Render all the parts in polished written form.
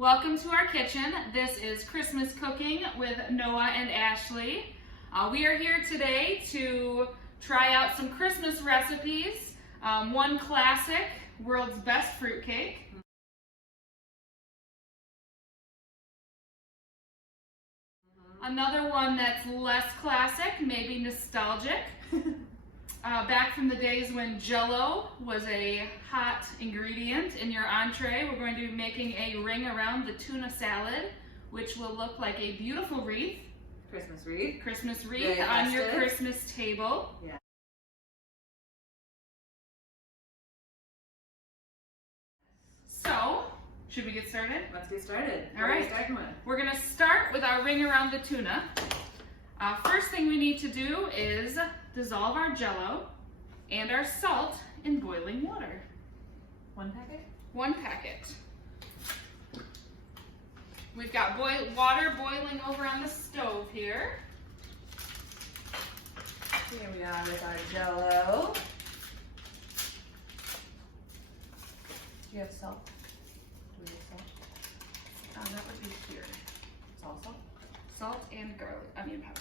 Welcome to our kitchen. This is Christmas Cooking with Noah and Ashley. We are here today to try out some Christmas recipes. One classic, world's best fruitcake. Another one that's less classic, maybe nostalgic. Back from the days when Jell-O was a hot ingredient in your entree, we're going to be making a ring around the tuna salad, which will look like a beautiful wreath. Christmas wreath. Christmas wreath on your Christmas table. Yeah. So, should we get started? Let's get started. All right. What are we starting with? We're going to start with our ring around the tuna. First thing we need to do is dissolve our Jell-O and our salt in boiling water. One packet? One packet. We've got water boiling over on the stove here. Here we are with our Jell-O. Do you have salt? Do we have salt? That would be here. Salsa? Salt and garlic, onion powder.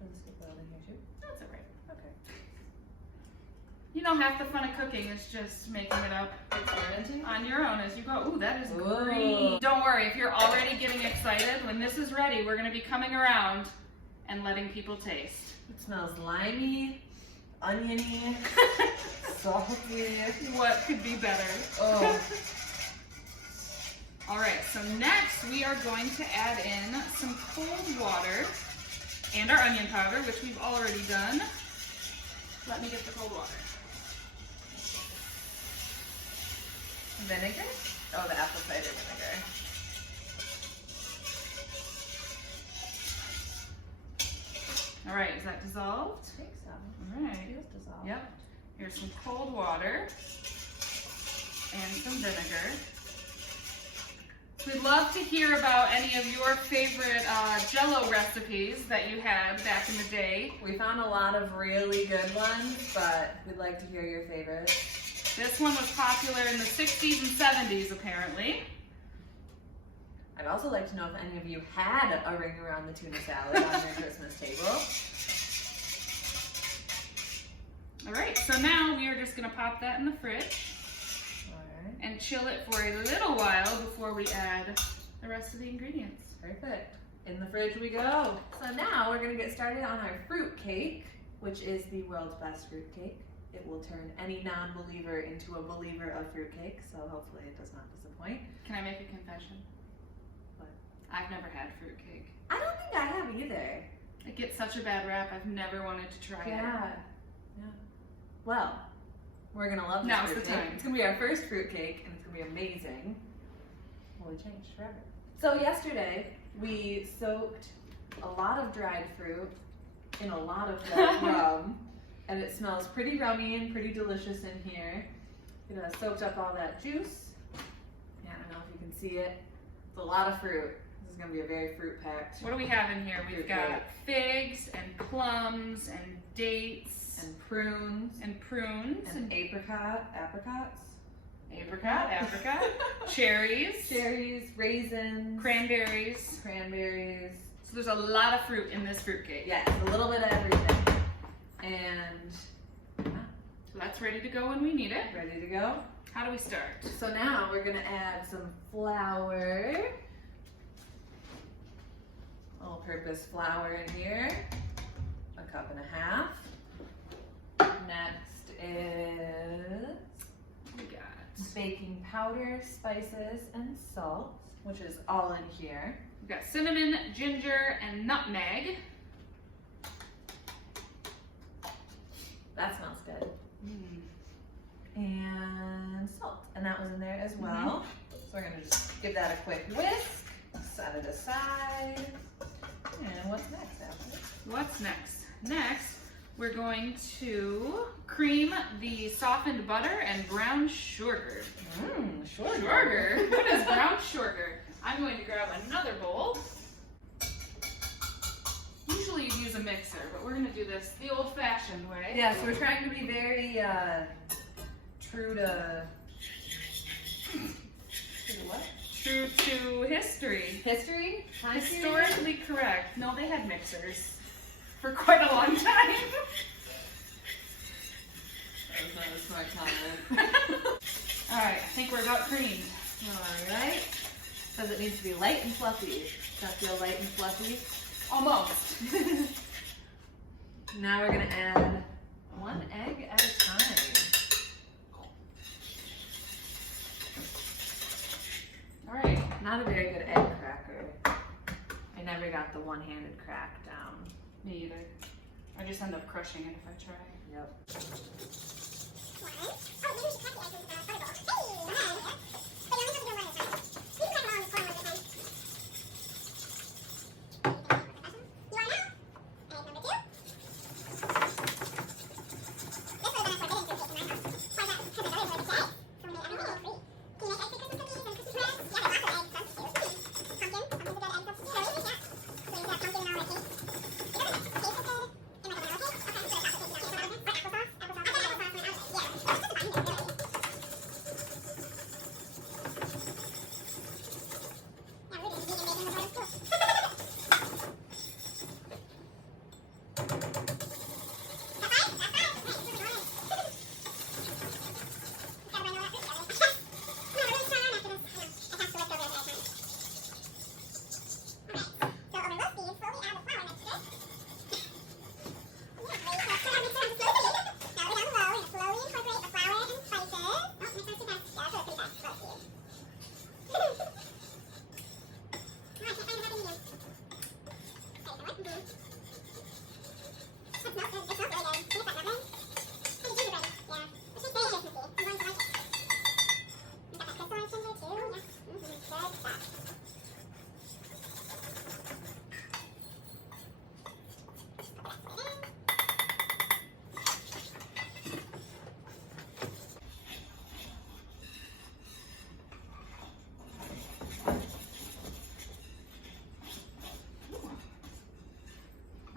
Does this get boiled in here too? That's all right. Okay. You know, half the fun of cooking is just making it up Experimenting? on your own as you go. Ooh, that is Whoa. green. Don't worry, if you're already getting excited, when this is ready, we're going to be coming around and letting people taste. It smells limey, oniony, salty. What could be better? Oh. All right, so next we are going to add in some cold water and our onion powder, which we've already done. Let me get the cold water. Vinegar? Oh, the apple cider vinegar. All right, is that dissolved? I think so. All right. It was dissolved. Yep. Here's some cold water and some vinegar. We'd love to hear about any of your favorite Jell-O recipes that you had back in the day. We found a lot of really good ones, but we'd like to hear your favorites. This one was popular in the 60s and 70s, apparently. I'd also like to know if any of you had a ring around the tuna salad on your Christmas table. All right, so now we are just gonna pop that in the fridge Alright, and chill it for a little while before we add the rest of the ingredients. perfect. In the fridge we go. So now we're gonna get started on our fruit cake, which is the world's best fruit cake. It will turn any non-believer into a believer of fruitcake, so hopefully it does not disappoint. Can I make a confession? What? I've never had fruitcake. I don't think I have either. It gets such a bad rap, I've never wanted to try it. Yeah. Well, we're gonna love this Now's the fruitcake. time. It's gonna be our first fruitcake, and it's gonna be amazing. Well, we changed forever. So yesterday we soaked a lot of dried fruit in a lot of red rum, and it smells pretty rummy and pretty delicious in here. It soaked up all that juice. Yeah, I don't know if you can see it. It's a lot of fruit. This is gonna be a very fruit-packed. What do we have in here? We've got Fruitcake. figs and plums and dates And prunes. and prunes And apricots. apricot, cherries, Cherries, raisins, cranberries. cranberries. So there's a lot of fruit in this fruitcake. Yes, a little bit of everything. And So that's ready to go when we need it. ready to go. How do we start? So now we're gonna add some flour. All-purpose flour in here. 1.5 cups. Next is We got baking powder, spices, and salt, which is all in here. we've got cinnamon, ginger, and nutmeg. That smells good. And salt, and that was in there as well. So we're gonna just give that a quick whisk, set it aside. And what's next, Ashley? What's next? Next, we're going to cream the softened butter and brown sugar. Sugar. What is brown sugar? I'm going to grab another bowl. Usually you'd use a mixer, but we're going to do this the old-fashioned way. Yeah, so we're trying to be very true to what? True to history. History? Time period? Historically correct. No, they had mixers for quite a long time. That was not a smart comment. Alright, I think we're about creamed. Alright. Says it needs to be light and fluffy. Does that feel light and fluffy? Almost. Now we're gonna add 1 egg at a time. Alright. Not a very good egg cracker. I never got the one-handed crack down. Me either. I just end up crushing it if I try. Yep.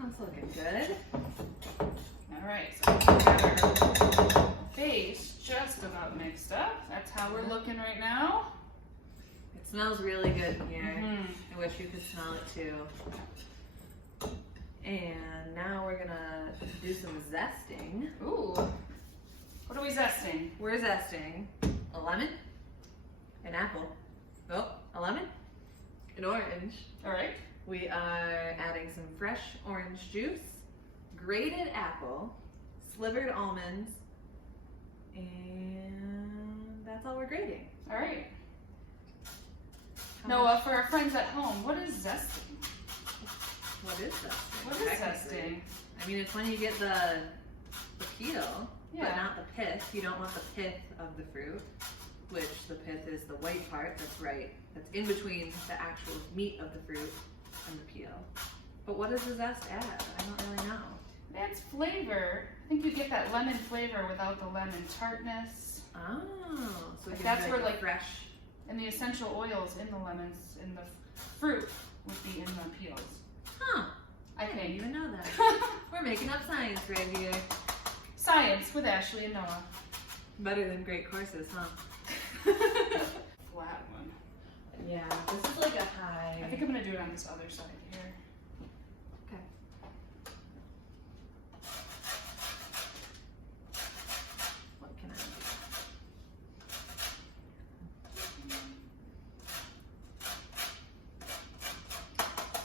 That's looking good. Alright, so we got our base just about mixed up. That's how we're looking right now. It smells really good in here. Mhm. I wish you could smell it too. And now we're gonna do some zesting. Ooh. What are we zesting? We're zesting a lemon, an apple, a lemon, an orange. Alright. We are adding some fresh orange juice, grated apple, slivered almonds, and that's all we're grating. Alright. Noah, for our friends at home, what is zesting? What is zesting? What is Technically? zesting? I mean, it's when you get the peel, but Yeah. not the pith. You don't want the pith of the fruit, which the pith is the white part that's in between the actual meat of the fruit and the peel. But what does the zest add? I don't really know. That's flavor. I think you get that lemon flavor without the lemon tartness. Oh, so Like it that's gives where, like like, fresh. And the essential oils in the lemons, in the fruit, would be in the peels. Huh. I didn't think. even know that. We're making up science right here. Science with Ashley and Noah. Better than great courses, huh? Flat one. Yeah, this is like a high. I think I'm gonna do it on this other side here. Okay. What can I do?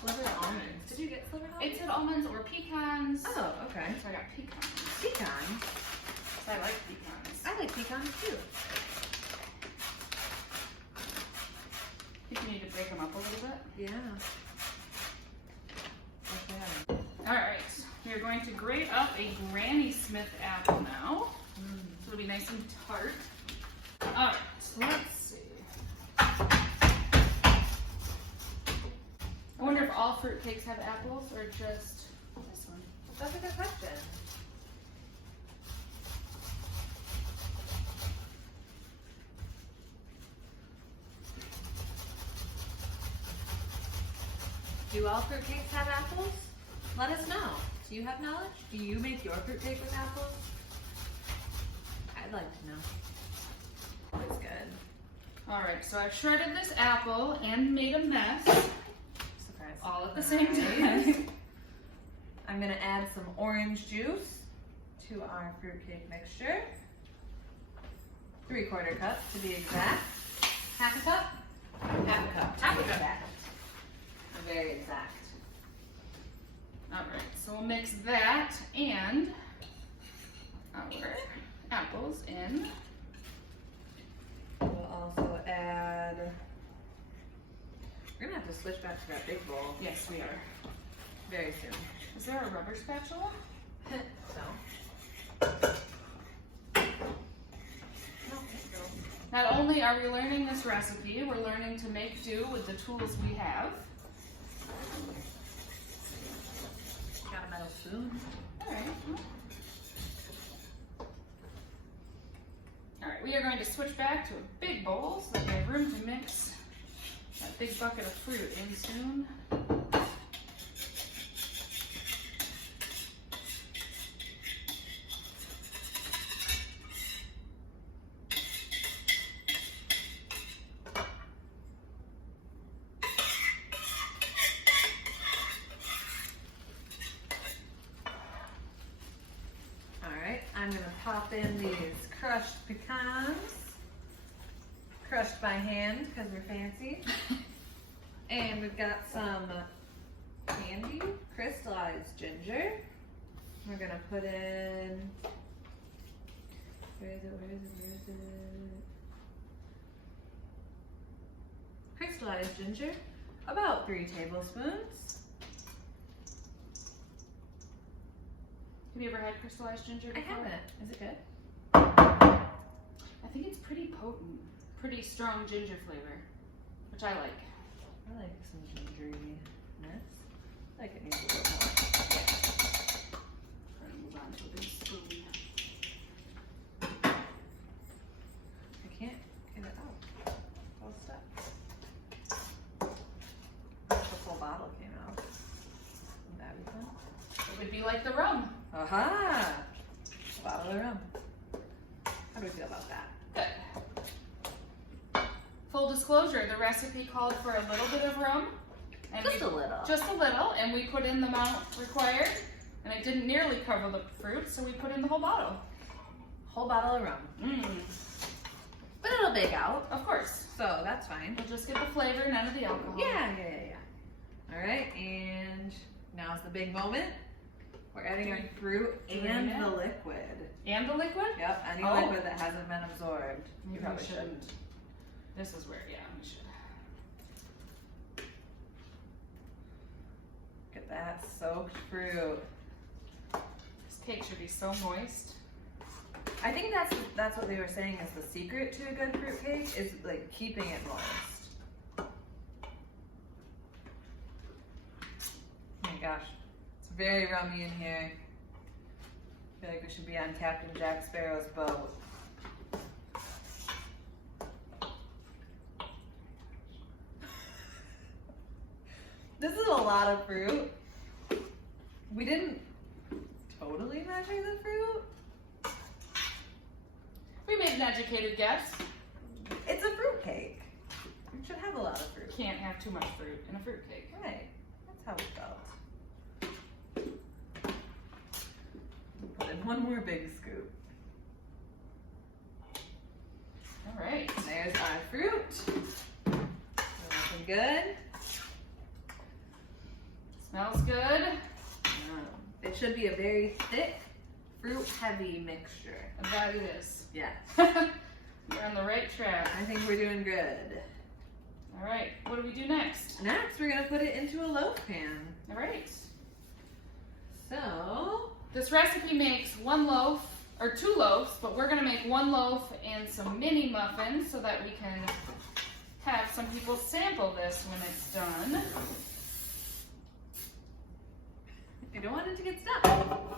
Slivered almonds. Did you get slivered almonds? It said almonds or pecans. Oh, okay. So I got pecans. Pecans. So I like pecans. I like pecans too. I think you need to break them up a little bit. Yeah. Okay. Alright, we are going to grate up a Granny Smith apple now. So it'll be nice and tart. Alright, let's see. I wonder if all fruit cakes have apples or just this one. That's a good question. Do all fruit cakes have apples? Let us know. Do you have knowledge? Do you make your fruit cake with apples? I'd like to know. Always good. All right, so I've shredded this apple and made a mess Surprise. all at the same time. I'm gonna add some orange juice to our fruitcake mixture. 3/4 cup to be exact. Half a cup? Half a cup. Half a to be cup. exact. Very exact. All right, so we'll mix that and our apples in. We'll also add, we're gonna have to switch back to that big bowl Yes, we are. very soon. Is there a rubber spatula? So. Not only are we learning this recipe, we're learning to make do with the tools we have. Got a metal spoon. All right. All right, we are going to switch back to a big bowl so that we have room to mix that big bucket of fruit in soon. I'm gonna pop in these crushed pecans, crushed by hand because we're fancy. And we've got some candied crystallized ginger. We're gonna put in, where is it? Crystallized ginger, about 3 tablespoons. Have you ever had crystallized ginger I before? haven't. Is it good? I think it's pretty potent, pretty strong ginger flavor, which I like. I like some gingeriness. I like it needs a little more. We're gonna move on to a big spoon. I can't get it out. All stuck. The whole bottle came out. Wouldn't that be fun? It would be like the rum. Aha! A bottle of rum. How do we feel about that? Good. Full disclosure, the recipe called for a little bit of rum. And Just a little. Just a little, and we put in the amount required. And it didn't nearly cover the fruit, so we put in the whole bottle. Whole bottle of rum. Mmm. But it'll bake out, Of course. so that's fine. We'll just get the flavor, none of the alcohol. Yeah. Alright, and now's the big moment. We're adding our fruit and the liquid. And the liquid? Yep, any Oh. liquid that hasn't been absorbed. You Maybe probably we shouldn't. This is where, yeah, we should. Get that soaked fruit. This cake should be so moist. I think that's what they were saying is the secret to a good fruit cake is like keeping it moist. Oh my gosh, it's very rummy in here. I feel like we should be on Captain Jack Sparrow's boat. This is a lot of fruit. We didn't totally measure the fruit. We made an educated guess. It's a fruit cake. It should have a lot of fruit. Can't have too much fruit in a fruit cake. Right. That's how it felt. Put in one more big scoop. All right. There's our fruit. Looking good. Smells good. It should be a very thick, fruit-heavy mixture. And that it is. Yeah. We're on the right track. I think we're doing good. All right. What do we do next? Next, we're gonna put it into a loaf pan. All right. So, This recipe makes 1 loaf or 2 loaves, but we're gonna make 1 loaf and some mini muffins so that we can have some people sample this when it's done. I don't want it to get stuck. No.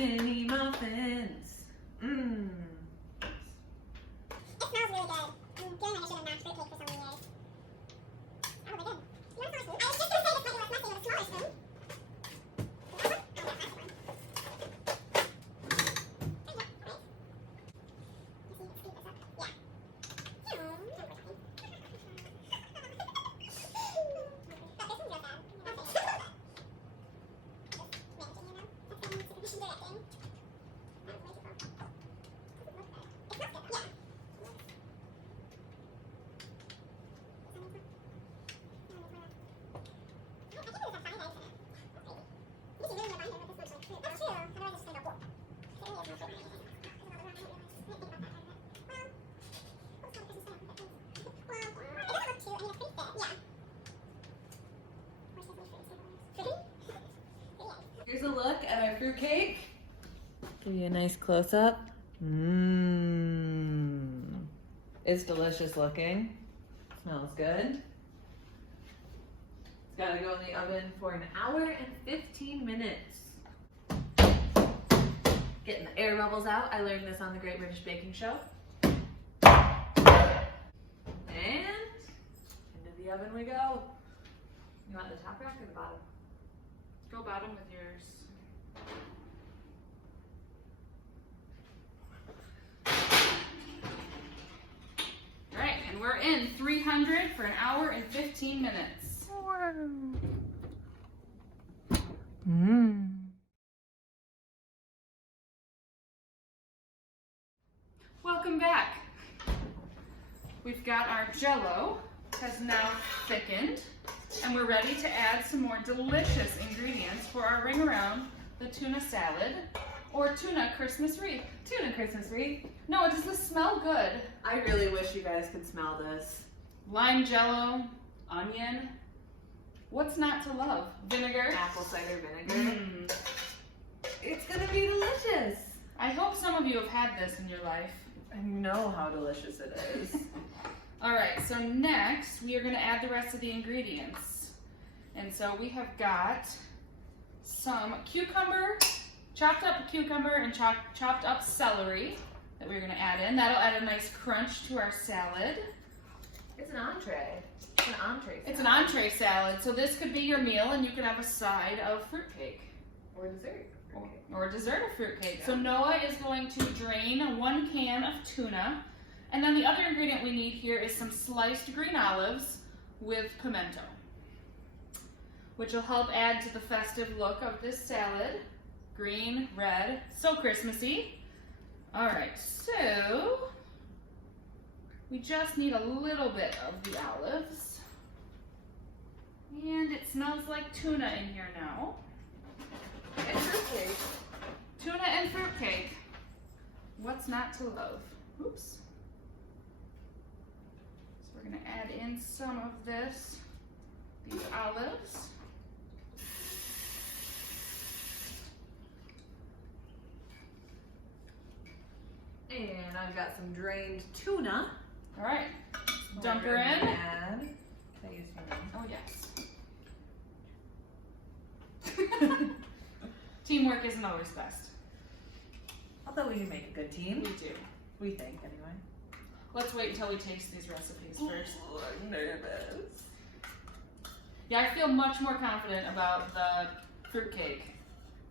mini muffins. Mmm. It smells really good. I'm feeling like I should have knocked fruitcake for so many years. Oh, they're good. You want a smaller spoon? I was just gonna say this might be less messy with a smaller spoon. That one? Oh, that plastic one. There you go. Right? Let's see, let's scoop this up. Yeah. That one's real bad. Just managing, you know? That's getting supervision directing. That was way too close. It smells good. It smells good, though. Yeah. Here's a look at our fruitcake. Give you a nice close up. Mmm. It's delicious looking. Smells good. It's gotta go in the oven for an hour and 15 minutes. Getting the air bubbles out. I learned this on the Great British Baking Show. And into the oven we go. You want the top rack or the bottom? Go bottom with yours. All right, and we're in 300 for an hour and 15 minutes. Mmm. Welcome back. We've got our Jell-O has now thickened, and we're ready to add some more delicious ingredients for our ring around the tuna salad or tuna Christmas wreath. Tuna Christmas wreath. No, does this smell good? I really wish you guys could smell this. Lime Jell-O, onion. What's not to love? Vinegar. Apple cider vinegar. Mm. It's gonna be delicious. I hope some of you have had this in your life. I know how delicious it is. All right, so next we are going to add the rest of the ingredients. And so we have got some cucumber, chopped up cucumber and chopped up celery that we're going to add in. That'll add a nice crunch to our salad. It's an entree. It's an entree salad. It's an entree salad, so this could be your meal and you could have a side of fruitcake. Or dessert. Or a dessert of fruitcake. So Noah is going to drain 1 can of tuna. And then the other ingredient we need here is some sliced green olives with pimento, which will help add to the festive look of this salad. Green, red, so Christmassy. All right, so we just need a little bit of the olives. And it smells like tuna in here now. And fruitcake. Tuna and fruitcake. What's not to love? Oops. So we're gonna add in some of these olives. And I've got some drained tuna. All right, dump her We're in. gonna add. Can I use your name? Oh yes. Teamwork isn't always best. Although we can make a good team. We do. We think, anyway. Let's wait until we taste these recipes first. Ooh, I'm nervous. Yeah, I feel much more confident about the fruitcake.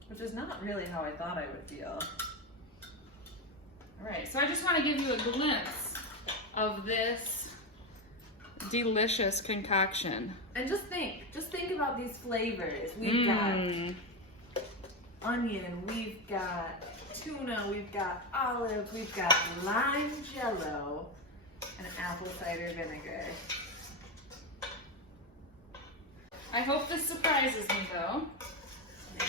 Which is not really how I thought I would feel. All right, so I just want to give you a glimpse of this delicious concoction. And just think about these flavors. We've got onion, we've got tuna, we've got olive, we've got lime Jell-O, and apple cider vinegar. I hope this surprises me though. Yeah,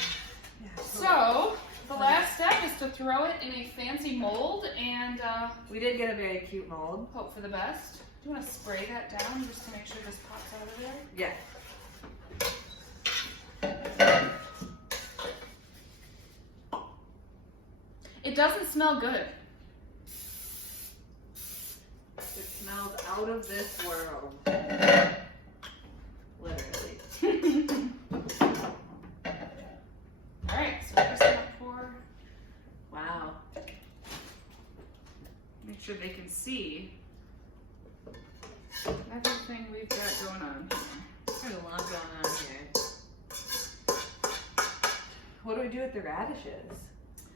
So, the last step is to throw it in a fancy mold and we did get a very cute mold. hope for the best. Do you want to spray that down just to make sure this pops out of there? Yeah. It doesn't smell good. It smells out of this world. Literally. All right, so we're just gonna pour see everything we've got going on here. There's a lot going on here. What do we do with the radishes?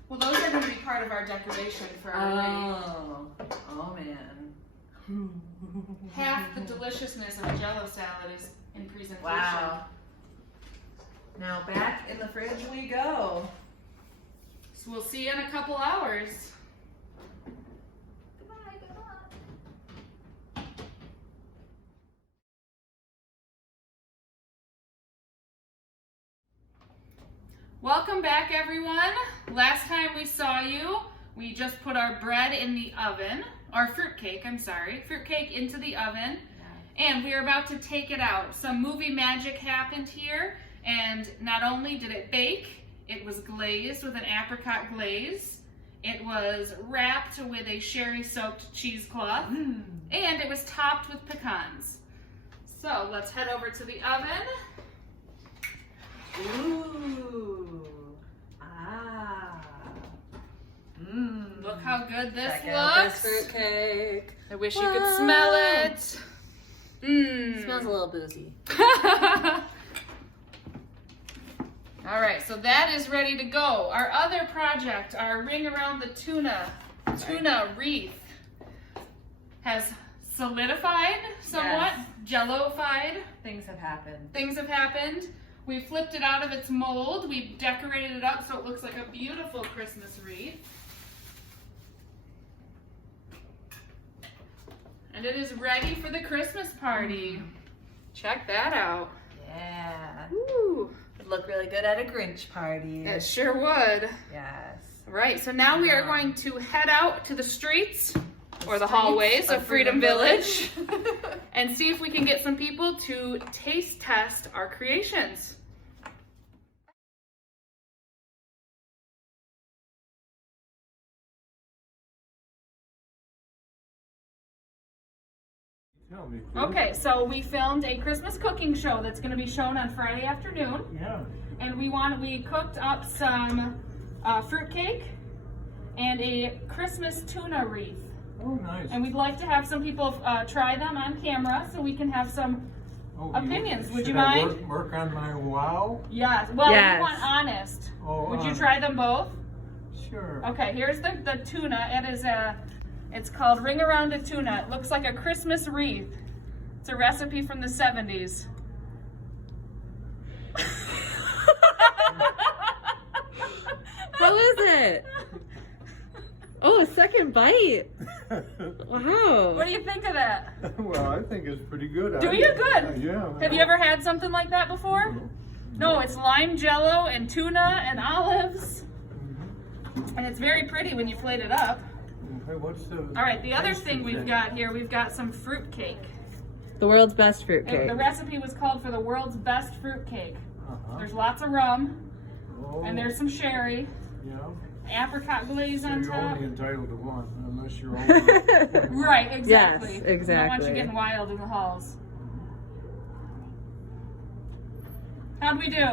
Well, those are going to be part of our decoration for our wreath. Oh man. Half the deliciousness of a Jell-O salad is in presentation. Wow. Now back in the fridge we go. So we'll see you in a couple hours. Goodbye, good luck. Welcome back, everyone. Last time we saw you, we just put our bread in the oven, or fruitcake into the oven, and we are about to take it out. Some movie magic happened here, and not only did it bake, it was glazed with an apricot glaze, it was wrapped with a sherry-soaked cheesecloth, and it was topped with pecans. So let's head over to the oven. Ooh. Ah. Mmm. Look how good this Check out looks. this fruitcake. I wish you could smell it. Mmm. Smells a little boozy. All right, so that is ready to go. Our other project, our ring around the tuna wreath, has solidified somewhat, Yes. Jell-O-fied. Things have happened. Things have happened. We flipped it out of its mold. We decorated it up so it looks like a beautiful Christmas wreath. And it is ready for the Christmas party. Check that out. Yeah. Ooh, Would look really good at a Grinch party. it sure would. Yes. Right, so now we are going to head out to the streets or the Streets hallways of of Freedom Freedom Village and see if we can get some people to taste test our creations. Tell me, please. Okay, so we filmed a Christmas cooking show that's going to be shown on Friday afternoon, Yeah. and we cooked up some fruitcake and a Christmas tuna wreath. Oh, nice. And we'd like to have some people try them on camera so we can have some. Oh, opinions, would should you I mind? work on my wow? Yes. Well, Yes. we want honest. Oh, Would you honest. try them both? Sure. Okay. Here's the tuna. It's called Ring Around a Tuna. It looks like a Christmas wreath. It's a recipe from the 70s. How is it? Oh, a second bite. Wow. What do you think of that? Well, I think it's pretty good. Do you? Good. Yeah. Have you ever had something like that before? No, it's lime jello and tuna and olives. And it's very pretty when you plate it up. Okay, what's the... All right, the other thing we've got here, we've got some fruit cake. The world's best And fruitcake. the recipe was called for the world's best fruit cake. Uh-huh. There's lots of rum, Oh, and there's some sherry, yeah. apricot glaze So on you're top. only entitled to one, unless you're over... Right, exactly. Yes, We don't want exactly. you getting wild in the halls. How'd we do?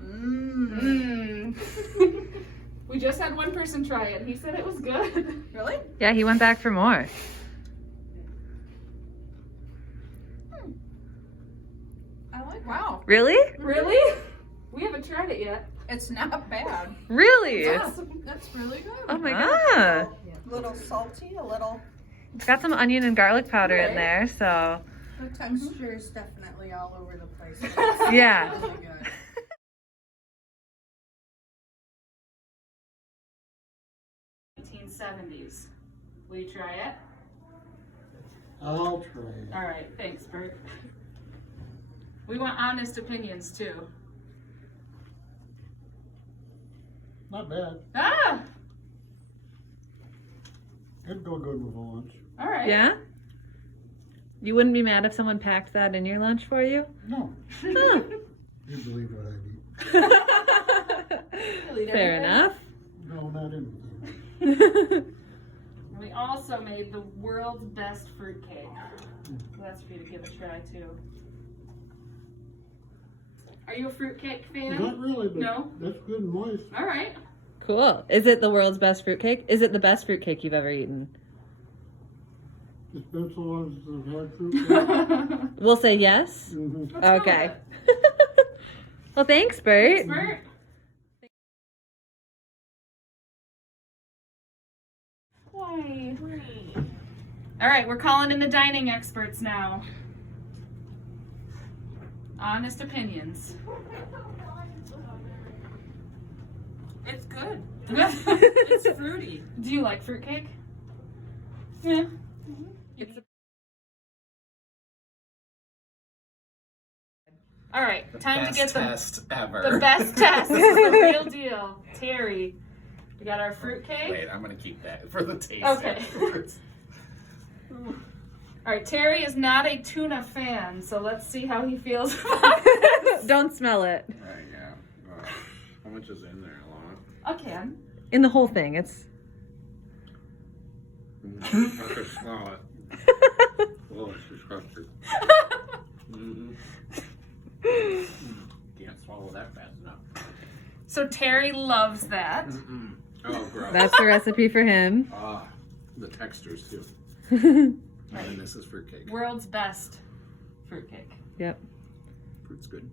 Mmm. We just had one person try it. He said it was good. Really? Yeah, he went back for more. I like wow. Really? Really? We haven't tried it yet. It's not bad. Really? That's really good. Oh my god. A little salty, a little. It's got some onion and garlic powder in Right. there, so The texture is definitely all over the place. Yeah. It's really good. 1970s. Will you try it? I'll try it. All right, thanks, Bert. We want honest opinions too. Not bad. Ah, It'd go good with lunch. all right. yeah? You wouldn't be mad if someone packed that in your lunch for you? No, Huh. you believe what I eat. Fair enough. No, not everything. We also made the world's best fruitcake. So that's for you to give a try too. Are you a fruitcake fan? Not really, but No? that's good and moist. All right. Cool. Is it the world's best fruitcake? Is it the best fruitcake you've ever eaten? It's been so long since I've had fruit. We'll say yes. Mhm. Let's go Okay. with it. Well, thanks, Bert. Bert. Why? All right, we're calling in the dining experts now. Honest opinions. It's good. It's fruity. Do you like fruitcake? Yeah. All right, time to get the ever. the best test. This is the real deal. Terry, we got our fruitcake. Wait, I'm gonna keep that for the taste. Okay. afterwards. All right, Terry is not a tuna fan, so let's see how he feels about it. Don't smell it. Yeah. How much is in there, Alana? I can. In the whole thing, it's. I could smell it. Oh, it's disgusting. Can't swallow that fast enough. So Terry loves that. Oh, gross. That's the recipe for him. Ah, the textures too. And this is fruitcake. World's best fruitcake. Yep. Fruit's good.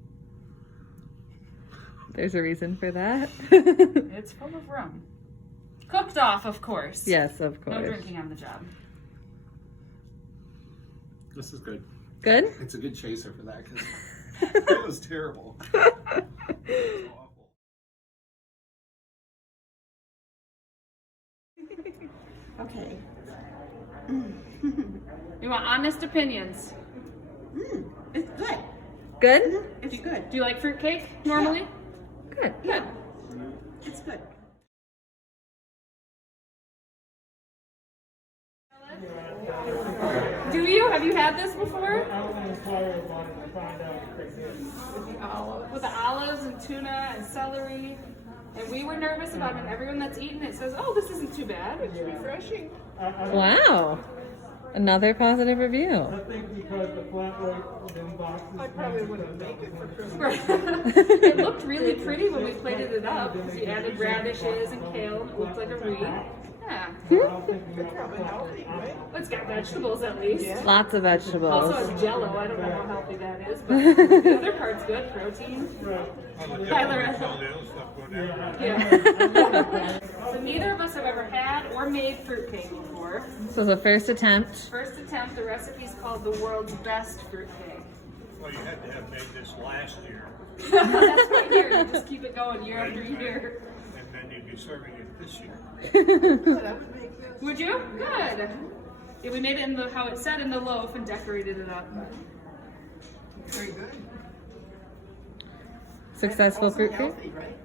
There's a reason for that. It's full of rum. Cooked off, of course. Yes, of course. No drinking on the job. This is good. Good? It's a good chaser for that because it was terrible. Awful. Okay. You want honest opinions? It's good. Good? It's good. Do you like fruitcake normally? Good. Good. It's good. Do you? Have you had this before? With the olives and tuna and celery. And we were nervous about it. And everyone that's eaten it says, oh, this isn't too bad. It's refreshing. Wow. Another positive review. I think because the flat rate in boxes. I probably wouldn't make it for Christmas. It looked really pretty when we plated it up because we added radishes and kale and it looked like a wreath. Yeah. It's got vegetables at least. Lots of Also vegetables. has jello. I don't know how healthy that is, but the other part's good. Protein. Tyler, yeah. So neither of us have ever had or made fruitcake before. This was a first attempt. First attempt, the recipe's called the world's best fruitcake. Well, you had to have made this last year, That's right here. You just keep it going year after year. and then you'd be serving it this year. Would you? Good. Yeah, we made it in the how it said in the loaf and decorated it up. Very good. Successful fruit cake?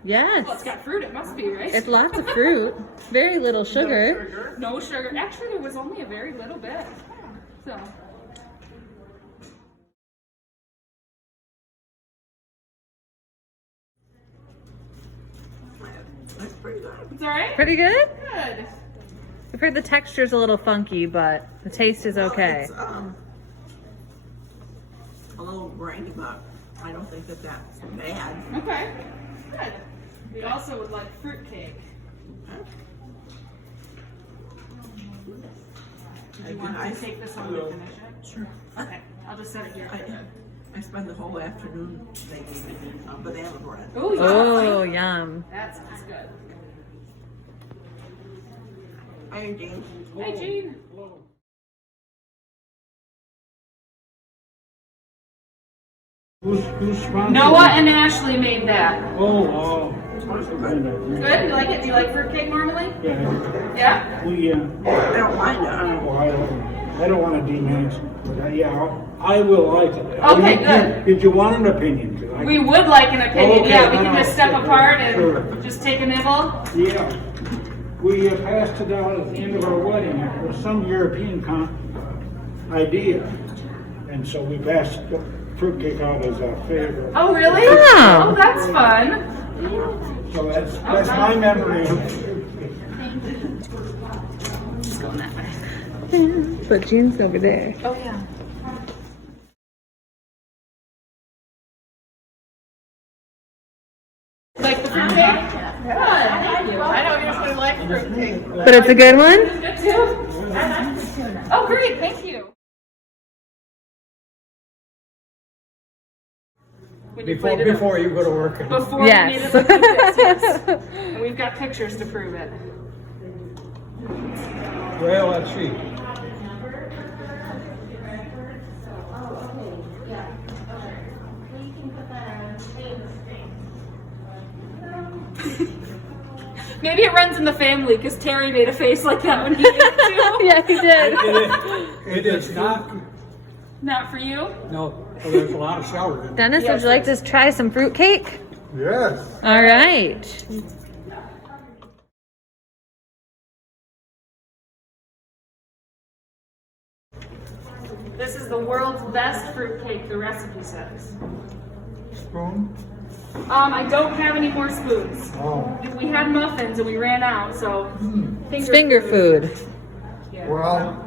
Yes. Well, it's got fruit. It must be, right? It's lots of fruit. Very little sugar. No sugar. Actually, there was only a very little bit. So. That's pretty good. It's all right. Pretty good? Good. I've heard the texture's a little funky, but the taste is okay. It's a little grainy, but I don't think that that's bad. Okay. Good. We also would like fruitcake. Do you want to take this one to finish it? Sure. Okay. I'll just set it here. I spent the whole afternoon making banana bread. Oh, yeah. Oh, yum. That sounds good. Hi, James. Hey, Jean. Who's sponsoring? Noah and Ashley made that. Oh, Good? You like it? Do you like fruitcake normally? yeah. Yeah? We, I don't mind it. well, I don't want to diminish, but yeah, I will like it. Okay, good. Did you want an opinion? 'Cause I- We would like an opinion. Okay, Yeah, we then can just I'll step take it. apart and Sure. just take a nibble. Yeah. We passed it out at the end of our wedding. It was some European idea. And so we passed fruitcake out as a favor. Oh, really? Wow. Oh, that's fun. So that's my memory of Just going that way. But Jean's over there. Oh, yeah. Like the fruitcake? Good. I But it's a good one? Good too? Oh, great, thank you. When you played it up. Before you go to work. Before Yes. you made it look like this, yes. And we've got pictures to prove it. Well, let's see. Maybe it runs in the family because Terry made a face like that when he ate it too. Yeah, he did. It is not, Not for you? no, well, there's a lot of sour in it. Dennis, would you like to try some fruitcake? Yes. All right. This is the world's best fruitcake, the recipe says. Spoon? I don't have any more spoons. Oh, We had muffins and we ran out, so It's finger food. Well,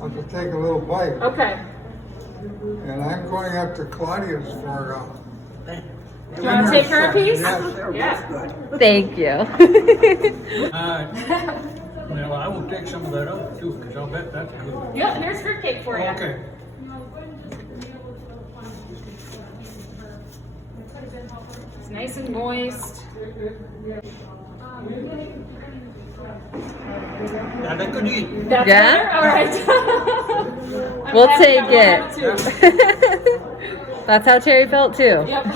I'll just take a little bite, Okay. and I'm going up to Claudia's for, Do you want to take her a piece? Yes. Yeah. Thank you. well, I will take some of that out too, because I'll bet that's good. Yep, and there's fruitcake for you. Okay. It's nice and moist. That I could eat. That's Yeah? better? All right. I'm We'll happy take I got one it. too. That's how Terry felt too. Yep.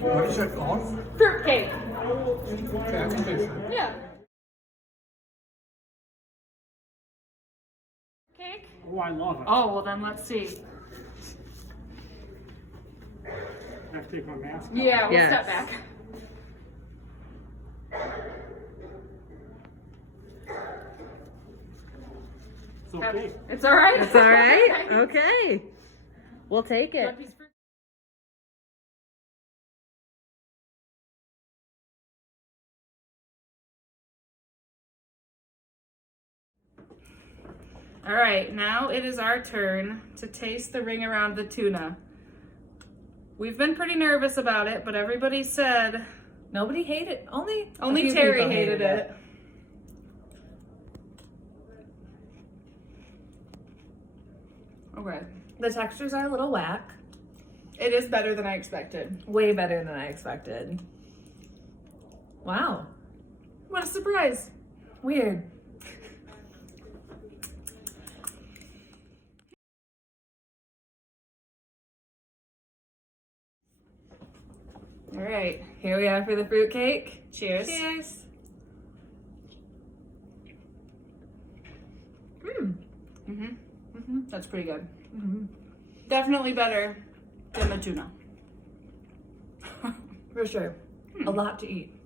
What is it called? Fruitcake. Okay, I can taste it. Yeah. Cake? Oh, I love it. Oh, well then let's see. I have to take my mask off. Yeah, we'll Yes. step back. It's okay. It's all right. It's all right. Okay. We'll take it. All right, now it is our turn to taste the ring around the tuna. We've been pretty nervous about it, but everybody said Nobody hated, only a only few Terry people hated it. Okay, The textures are a little whack. it is better than I expected. Way better than I expected. Wow. What a surprise. Weird. All right, Here we are for the fruitcake. cheers. Cheers. That's pretty good. Definitely better than the tuna. For sure. A lot to eat.